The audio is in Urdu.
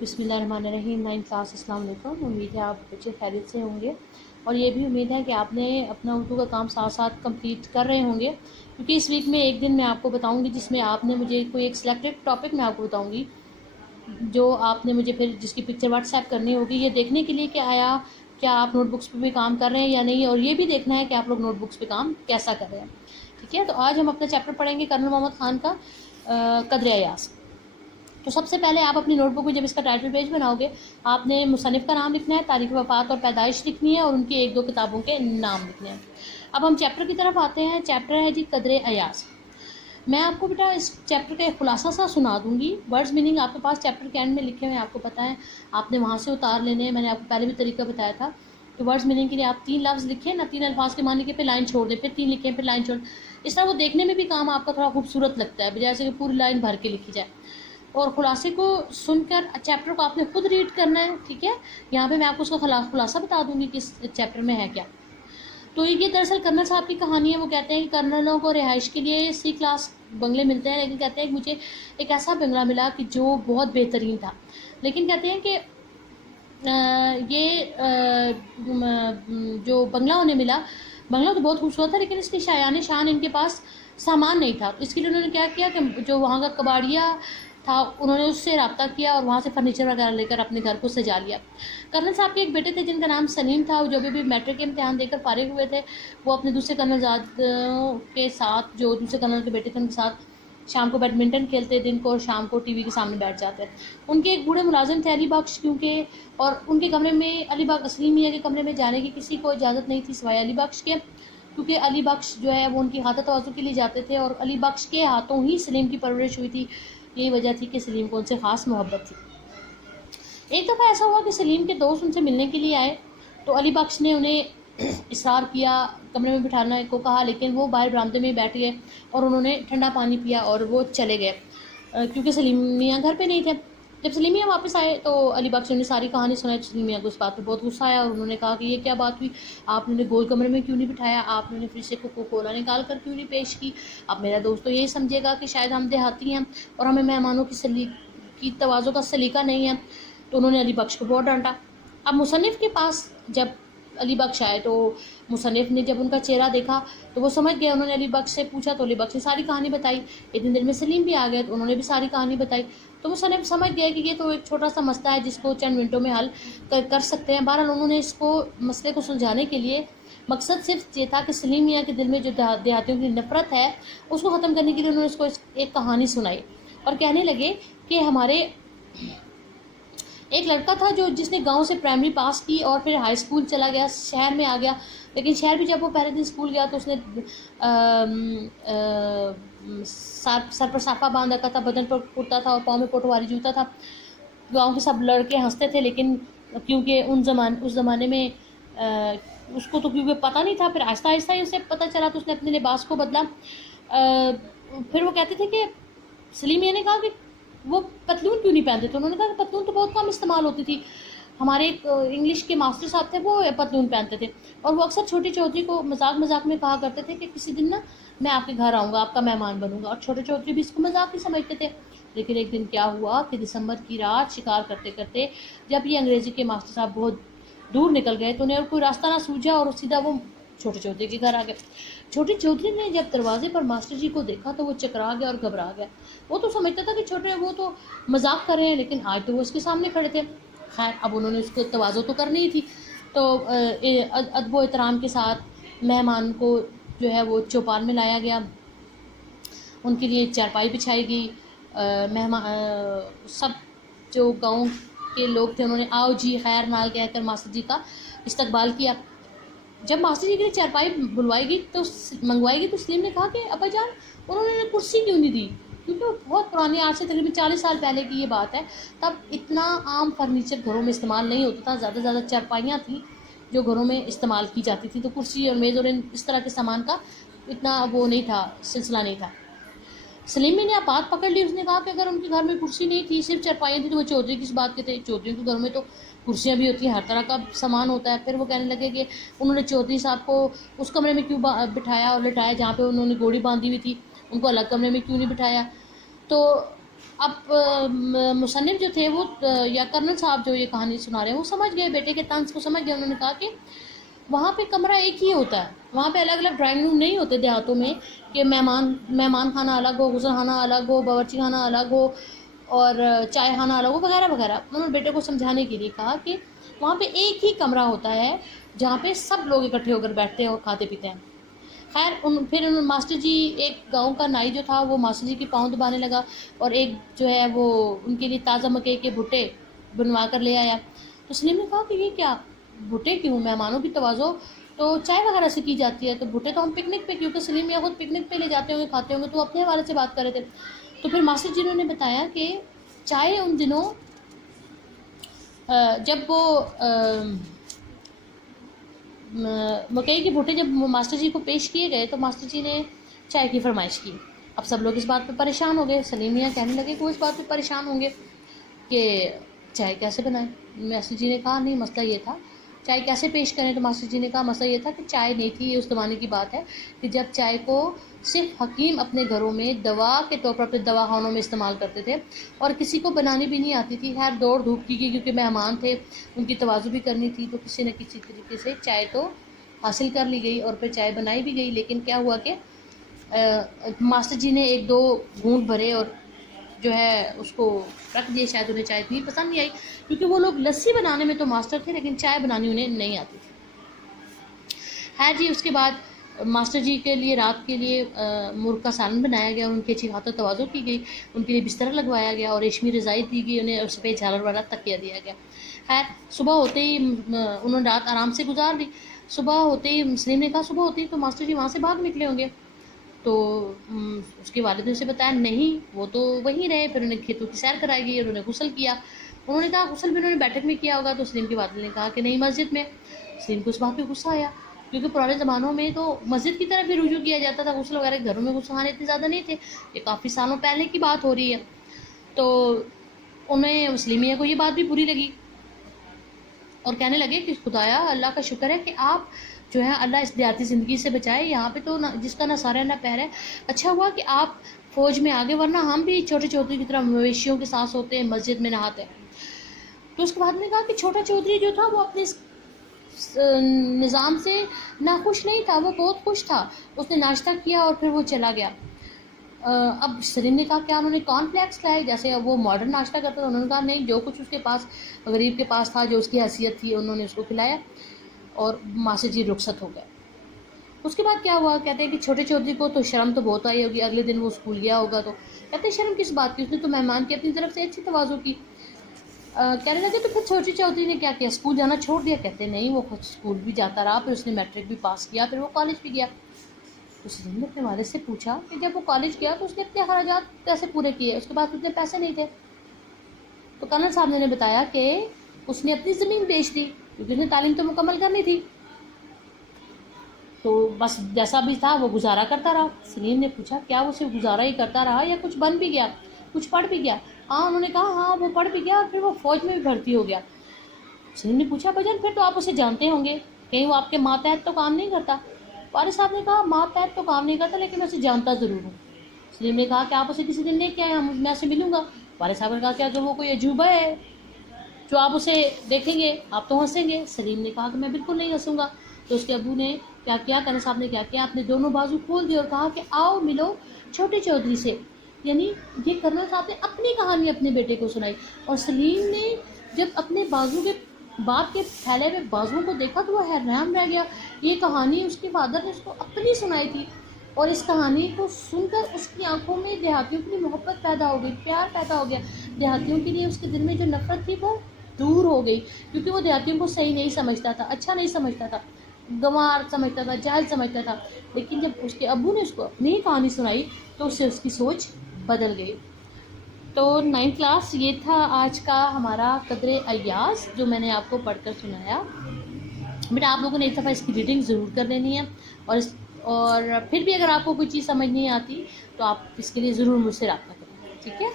بسم اللہ الرحمن الرحیم۔ 9 کلاس، السلام علیکم۔ امید ہے آپ بچے خیریت سے ہوں گے اور یہ بھی امید ہے کہ آپ نے اپنا اردو کا کام ساتھ ساتھ کمپلیٹ کر رہے ہوں گے، کیونکہ اس ویک میں ایک دن میں آپ کو بتاؤں گی جس میں آپ نے مجھے کوئی ایک سلیکٹڈ ٹاپک میں آپ کو بتاؤں گی جو آپ نے مجھے پھر جس کی پکچر واٹس ایپ کرنی ہوگی، یہ دیکھنے کے لیے کہ آیا کیا آپ نوٹ بکس پہ بھی کام کر رہے ہیں یا نہیں، اور یہ بھی دیکھنا ہے کہ آپ لوگ نوٹ بکس پہ کام کیسا کر رہے ہیں۔ ٹھیک ہے، تو آج ہم اپنا چیپٹر پڑھیں گے کرنل محمد خان کا قدر ایاز۔ تو سب سے پہلے آپ اپنی نوٹ بک میں جب اس کا ٹائٹل پیج بناؤ گے، آپ نے مصنف کا نام لکھنا ہے، تاریخ وفات اور پیدائش لکھنی ہے، اور ان کی ایک دو کتابوں کے نام لکھنے ہیں۔ اب ہم چیپٹر کی طرف آتے ہیں۔ چیپٹر ہے جی قدر ایاز۔ میں آپ کو بیٹا اس چیپٹر کا ایک خلاصہ سا سنا دوں گی۔ ورڈز میننگ آپ کے پاس چیپٹر کے اینڈ میں لکھے ہوئے ہیں، آپ کو پتہ ہے، آپ نے وہاں سے اتار لینے ہیں۔ میں نے آپ کو پہلے بھی طریقہ بتایا تھا کہ ورڈز میننگ کے لیے آپ 3 لفظ لکھیں نا، 3 الفاظ کے معنی کے پہ لائن چھوڑ دیں، پھر 3 لکھیں، پھر لائن چھوڑ۔ اس طرح وہ دیکھنے میں بھی کام آپ کا تھوڑا خوبصورت لگتا ہے، بجائے سے کہ پوری لائن بھر کے لکھی جائے۔ اور خلاصے کو سن کر چیپٹر کو آپ نے خود ریڈ کرنا ہے، ٹھیک ہے۔ یہاں پہ میں آپ کو اس کا خلاصہ بتا دوں گی کہ اس چیپٹر میں ہے کیا۔ تو یہ دراصل کرنل صاحب کی کہانی ہے۔ وہ کہتے ہیں کہ کرنلوں کو رہائش کے لیے سی کلاس بنگلے ملتے ہیں، لیکن کہتے ہیں کہ مجھے ایک ایسا بنگلہ ملا کہ جو بہت بہترین تھا، لیکن کہتے ہیں کہ یہ جو بنگلہ انہیں ملا، بنگلہ تو بہت خوبصورت تھا، لیکن اس کی شایان شان ان کے پاس سامان نہیں تھا۔ اس کے لیے انہوں نے کیا کیا کہ جو وہاں کا کباڑیا تھا، انہوں نے اس سے رابطہ کیا اور وہاں سے فرنیچر وغیرہ لے کر اپنے گھر کو سجا لیا۔ کرنل صاحب کے ایک بیٹے تھے جن کا نام سلیم تھا، جو بھی میٹرک کے امتحان دے کر فارغ ہوئے تھے، وہ اپنے دوسرے کرنل زاد کے ساتھ، جو دوسرے کرنل کے بیٹے تھے، ان کے ساتھ شام کو بیڈمنٹن کھیلتے، دن کو اور شام کو ٹی وی کے سامنے بیٹھ جاتے۔ ان کے ایک بوڑھے ملازم تھے علی بخش، کیونکہ اور ان کے کمرے میں علی بخش سلیم میاں کے کمرے میں جانے کی کسی کو اجازت نہیں تھی سوائے علی بخش کے، کیونکہ علی بخش جو ہے وہ ان کی خاطر تواضع کے لیے جاتے تھے، اور علی بخش کے ہاتھوں ہی سلیم کی پرورش ہوئی تھی۔ یہی وجہ تھی کہ سلیم کو ان سے خاص محبت تھی۔ ایک دفعہ ایسا ہوا کہ سلیم کے دوست ان سے ملنے کے لیے آئے، تو علی بخش نے انہیں اصرار کیا، کمرے میں بٹھانے کو کہا، لیکن وہ باہر برآمدے میں بیٹھ گئے اور انہوں نے ٹھنڈا پانی پیا اور وہ چلے گئے، کیونکہ سلیم میاں گھر پہ نہیں تھے۔ جب سلیم میاں واپس آئے تو علی بخش نے ساری کہانی سنائی، تو سلیم میاں کو اس بات پہ بہت غصہ آیا اور انہوں نے کہا کہ یہ کیا بات ہوئی، آپ نے گول کمرے میں کیوں نہیں بٹھایا، آپ نے فریج سے کوکو کولا نکال کر کیوں نہیں پیش کی، اب میرا دوست تو یہی سمجھے گا کہ شاید ہم دیہاتی ہیں اور ہمیں مہمانوں کی تواضع کا سلیقہ نہیں ہے۔ تو انہوں نے علی بخش کو بہت ڈانٹا۔ اب مصنف کے پاس جب علی بخش آئے تو مصنف نے جب ان کا چہرہ دیکھا تو وہ سمجھ گئے۔ انہوں نے علی بخش سے پوچھا تو علی بخش نے ساری کہانی بتائی۔ اتنی دیر میں سلیم بھی آ گئے تو انہوں نے بھی ساری کہانی بتائی، تو مصنف سمجھ گئے کہ یہ تو ایک چھوٹا سا مسئلہ ہے جس کو چند منٹوں میں حل کر سکتے ہیں۔ بہرحال انہوں نے اس کو مسئلے کو سلجھانے کے لیے، مقصد صرف یہ تھا کہ سلیم میاں کے دل میں جو دیہاتیوں کی نفرت ہے اس کو ختم کرنے کے لیے، انہوں نے اس کو ایک کہانی سنائی اور کہنے لگے کہ ہمارے ایک لڑکا تھا جس نے گاؤں سے پرائمری پاس کی اور پھر ہائی اسکول چلا گیا، شہر میں آ گیا، لیکن شہر بھی جب وہ پہلے دن اسکول گیا تو اس نے سر پر صافہ باندھ رکھا تھا، بدن پر کرتا تھا اور پاؤں میں پٹواری جوتا تھا۔ گاؤں کے سب لڑکے ہنستے تھے، لیکن کیونکہ اس زمانے میں اس کو تو کیونکہ پتہ نہیں تھا، پھر آہستہ آہستہ ہی اسے پتہ چلا تو اس نے اپنے لباس کو بدلا۔ پھر وہ کہتے تھے کہ سلیم میاں نے کہا کہ وہ پتلون کیوں نہیں پہنتے تھے، انہوں نے کہا کہ پتلون تو بہت کم استعمال ہوتی تھی، ہمارے ایک انگلش کے ماسٹر صاحب تھے وہ پتلون پہنتے تھے، اور وہ اکثر چھوٹی چودھری کو مذاق میں کہا کرتے تھے کہ کسی دن نا میں آپ کے گھر آؤں گا، آپ کا مہمان بنوں گا، اور چھوٹے چودھری بھی اس کو مذاق ہی سمجھتے تھے۔ لیکن ایک دن کیا ہوا کہ دسمبر کی رات شکار کرتے کرتے جب یہ انگریزی کے ماسٹر صاحب بہت دور نکل گئے تو انہیں اور کوئی راستہ نہ سوجا اور سیدھا وہ چھوٹے چودھری کے گھر آ گئے۔ چھوٹی چودھری نے جب دروازے پر ماسٹر جی کو دیکھا تو وہ چکرا گیا اور گھبرا گیا۔ وہ تو سمجھتا تھا کہ چھوٹے وہ تو مذاق کر رہے ہیں، لیکن آج تو وہ اس کے سامنے کھڑے تھے۔ خیر اب انہوں نے اس کو تواضع تو کرنی ہی تھی، تو ادب و احترام کے ساتھ مہمان کو جو ہے وہ چوپان میں لایا گیا، ان کے لیے چارپائی بچھائی گئی۔ سب جو گاؤں کے لوگ تھے انہوں نے آؤ جی خیر نال کہہ کر ماسٹر جی کا استقبال کیا۔ جب ماسٹر جی کے لیے چارپائی منگوائی گئی تو سلیم نے کہا کہ ابا جان انہوں نے کرسی کیوں نہیں دی، کیونکہ وہ بہت پرانی، آج سے تقریباً 40 سال پہلے کی یہ بات ہے، تب اتنا عام فرنیچر گھروں میں استعمال نہیں ہوتا تھا، زیادہ سے زیادہ چارپائیاں تھیں جو گھروں میں استعمال کی جاتی تھی، تو کرسی اور میز اور اس طرح کے سامان کا اتنا وہ نہیں تھا، سلسلہ نہیں تھا۔ سلیم نے بات پکڑ لی، اس نے کہا کہ اگر ان کے گھر میں کرسی نہیں تھی، صرف چارپائیاں تھیں، تو وہ چودھری کس بات کے تھے، چودھریوں کے گھر میں تو کرسیاں بھی ہوتی ہیں، ہر طرح کا سامان ہوتا ہے۔ پھر وہ کہنے لگے کہ انہوں نے چودھری صاحب کو اس کمرے میں کیوں بٹھایا اور لٹایا جہاں پہ انہوں نے گوڑی باندھی ہوئی تھی، ان کو الگ کمرے میں کیوں نہیں بٹھایا۔ تو اب مصنف جو تھے وہ یا کرنل صاحب جو یہ کہانی سنا رہے ہیں وہ سمجھ گئے، بیٹے کے طنز کو سمجھ گئے. انہوں نے کہا کہ وہاں پہ کمرہ ایک ہی ہوتا ہے، وہاں پہ الگ الگ ڈرائنگ روم نہیں ہوتے دیہاتوں میں کہ مہمان خانہ الگ ہو، غسل خانہ الگ ہو، باورچی خانہ الگ ہو اور چائے خانہ الگ ہو وغیرہ وغیرہ. انہوں نے بیٹے کو سمجھانے کے لیے کہا کہ وہاں پہ ایک ہی کمرہ ہوتا ہے جہاں پہ سب لوگ اکٹھے ہو کر بیٹھتے ہیں اور کھاتے پیتے ہیں. خیر پھر ماسٹر جی، ایک گاؤں کا نائی جو تھا وہ ماسٹر جی کی پاؤں دبانے لگا اور ایک جو ہے وہ ان کے لیے تازہ مکئی کے بھٹے بنوا کر لے آیا. تو سلیم نے کہا کہ یہ کیا بھٹے کیوں، مہمانوں کی توازو تو چائے وغیرہ سے کی جاتی ہے، تو بھٹے تو ہم پکنک پہ، کیونکہ سلیم یا خود پکنک پہ لے جاتے ہوں گے کھاتے ہوں گے، تو وہ اپنے حوالے سے بات کر رہے تھے. تو پھر ماسٹر جی نے بتایا کہ چائے ان دنوں جب وہ مکئی کے بھٹے جب ماسٹر جی کو پیش کیے گئے تو ماسٹر جی نے چائے کی فرمائش کی. اب سب لوگ اس بات پہ پریشان ہو گئے. سلیم میاں کہنے لگے کہ وہ اس بات پہ پریشان ہوں گے کہ چائے کیسے بنائیں. ماسٹر جی نے کہا نہیں، مسئلہ یہ تھا چائے کیسے پیش کریں. تو ماسٹر جی نے کہا مسئلہ یہ تھا کہ چائے نہیں تھی. یہ اس زمانے کی بات ہے کہ جب چائے کو صرف حکیم اپنے گھروں میں دوا کے طور پر اپنے دوا خانوں میں استعمال کرتے تھے اور کسی کو بنانی بھی نہیں آتی تھی. خیر دوڑ دھوپ کی گئی کیونکہ مہمان تھے، ان کی توازو بھی کرنی تھی، تو کسی نہ کسی طریقے سے چائے تو حاصل کر لی گئی اور پھر چائے بنائی بھی گئی. لیکن کیا ہوا کہ ماسٹر جی نے ایک دو گھونٹ بھرے اور جو ہے اس کو رکھ دیے. شاید انہیں چائے اتنی پسند نہیں آئی کیونکہ وہ لوگ لسی بنانے میں تو ماسٹر تھے لیکن چائے بنانی انہیں نہیں آتی تھی. خیر جی، اس کے بعد ماسٹر جی کے لیے رات کے لیے مرغ کا سالن بنایا گیا اور ان کی اچھی خاطر توازو کی گئی. ان کے لیے بستر لگوایا گیا اور ریشمی رضائی دی گئی انہیں، اس پہ جھالر والا تکیہ دیا گیا. خیر صبح ہوتے ہی انہوں نے رات آرام سے گزار دی. صبح ہوتے ہی مسلم نے کہا صبح ہوتی ہی تو ماسٹر جی وہاں سے بھاگ نکلے ہوں گے. تو اس کے والد نے اسے بتایا نہیں، وہ تو وہیں رہے. پھر انہیں کھیتوں کی سیر کرائی گئی اور انہیں غسل کیا. انہوں نے کہا غسل بھی انہوں نے بیٹھک میں کیا ہوگا. تو سلیم کے والد نے کہا کہ نہیں، مسجد میں. سلیم کو اس بات پہ غصہ آیا کیونکہ پرانے زمانوں میں تو مسجد کی طرف بھی رجوع کیا جاتا تھا. غسل وغیرہ گھروں میں غسل خانے اتنے زیادہ نہیں تھے، یہ کافی سالوں پہلے کی بات ہو رہی ہے. تو انہیں مسلمیہ کو یہ بات بھی بری لگی اور کہنے لگے کہ خدایا اللہ کا شکر ہے کہ آپ جو ہے اللہ اس دیہاتی زندگی سے بچائے. یہاں پہ تو جس کا نہ سارا نہ پیر ہے. اچھا ہوا کہ آپ فوج میں آگے، ورنہ ہم بھی چھوٹے چودھری کی طرح مویشیوں کے سانس ہوتے ہیں، مسجد میں نہاتے ہیں. تو اس کے بعد میں کہا کہ چھوٹا چودھری جو تھا وہ اپنے نظام سے ناخوش نہیں تھا، وہ بہت خوش تھا. اس نے ناشتہ کیا اور پھر وہ چلا گیا. اب سلیم نے کہا کیا انہوں نے کارن فلیکس کھلائے جیسے وہ ماڈرن ناشتہ کرتا تھا؟ انہوں نے کہا نہیں، جو کچھ اس کے پاس غریب کے پاس تھا، جو اس کی حیثیت تھی، انہوں نے اس کو کھلایا اور ماسٹر جی رخصت ہو گئے. اس کے بعد کیا ہوا؟ کہتے ہیں کہ چھوٹے چودھری کو تو شرم تو بہت آئی ہوگی. اگلے دن وہ اسکول گیا ہوگا تو کہتے ہیں شرم کس بات کی، اس نے تو مہمان کی اپنی طرف سے اچھی توازو کی. کہنے لگے تو پھر چھوٹے چودھری نے کیا کیا، اسکول جانا چھوڑ دیا؟ کہتے نہیں، وہ خود اسکول بھی جاتا رہا، پھر اس نے میٹرک بھی پاس کیا، پھر وہ کالج بھی گیا. تو سلیم نے اپنے والد سے پوچھا کہ جب وہ کالج گیا تو اس نے اپنے اخراجات کیسے پورے کیے؟ اس کے پاس اتنے پیسے نہیں تھے. تو کرنل صاحب نے بتایا کہ اس نے اپنی زمین بیچ دی کیونکہ اس نے تعلیم تو مکمل کرنی تھی، تو بس جیسا بھی تھا وہ گزارا کرتا رہا. سلیم نے پوچھا کیا وہ صرف گزارا ہی کرتا رہا یا کچھ بن بھی گیا، کچھ پڑھ بھی گیا؟ ہاں، انہوں نے کہا ہاں وہ پڑھ بھی گیا اور پھر وہ فوج میں بھی بھرتی ہو گیا. سلیم نے پوچھا بھجن پھر تو آپ اسے جانتے ہوں گے، کہیں وہ آپ کے ماتحت تو کام نہیں کرتا؟ والد صاحب نے کہا ماتحت تو کام نہیں کرتا لیکن میں اسے جانتا ضرور ہوں. سلیم نے کہا کہ آپ اسے کسی دن لے کے آئے، میں اسے ملوں گا. والد صاحب نے کہا کیا جو وہ کوئی عجوبہ ہے جو آپ اسے دیکھیں گے آپ تو ہنسیں گے؟ سلیم نے کہا کہ میں بالکل نہیں ہنسوں گا. تو اس کے ابو نے کیا کیا، کرنل صاحب نے کیا کیا، اپنے دونوں بازو کھول دیے اور کہا کہ آؤ ملو چھوٹے چودھری سے. یعنی یہ کرنل صاحب نے اپنی کہانی اپنے بیٹے کو سنائی اور سلیم نے جب اپنے بازو کے باپ کے پھیلے ہوئے بازوؤں کو دیکھا تو وہ حیران رہ گیا. یہ کہانی اس کے فادر نے اس کو اپنی سنائی تھی اور اس کہانی کو سن کر اس کی آنکھوں میں دیہاتیوں کے لیے محبت پیدا ہو گئی، پیار پیدا ہو گیا. دیہاتیوں کے لیے اس کے دل میں جو نفرت تھی وہ دور ہو گئی کیونکہ وہ دیہاتیوں کو صحیح نہیں سمجھتا تھا، اچھا نہیں سمجھتا تھا، گنوار سمجھتا تھا، جاہل سمجھتا تھا. لیکن جب اس کے ابو نے اس کو اپنی ہی کہانی سنائی تو اس سے اس کی سوچ بدل گئی. تو 9th کلاس یہ تھا آج کا ہمارا قدر ایاز جو میں نے آپ کو پڑھ کر سنایا. بیٹا آپ لوگوں نے ایک دفعہ اس کی ریڈنگ ضرور کر لینی ہے اور پھر بھی اگر آپ کو کوئی چیز سمجھ نہیں آتی تو آپ اس کے لیے ضرور مجھ سے رابطہ کریں، ٹھیک ہے؟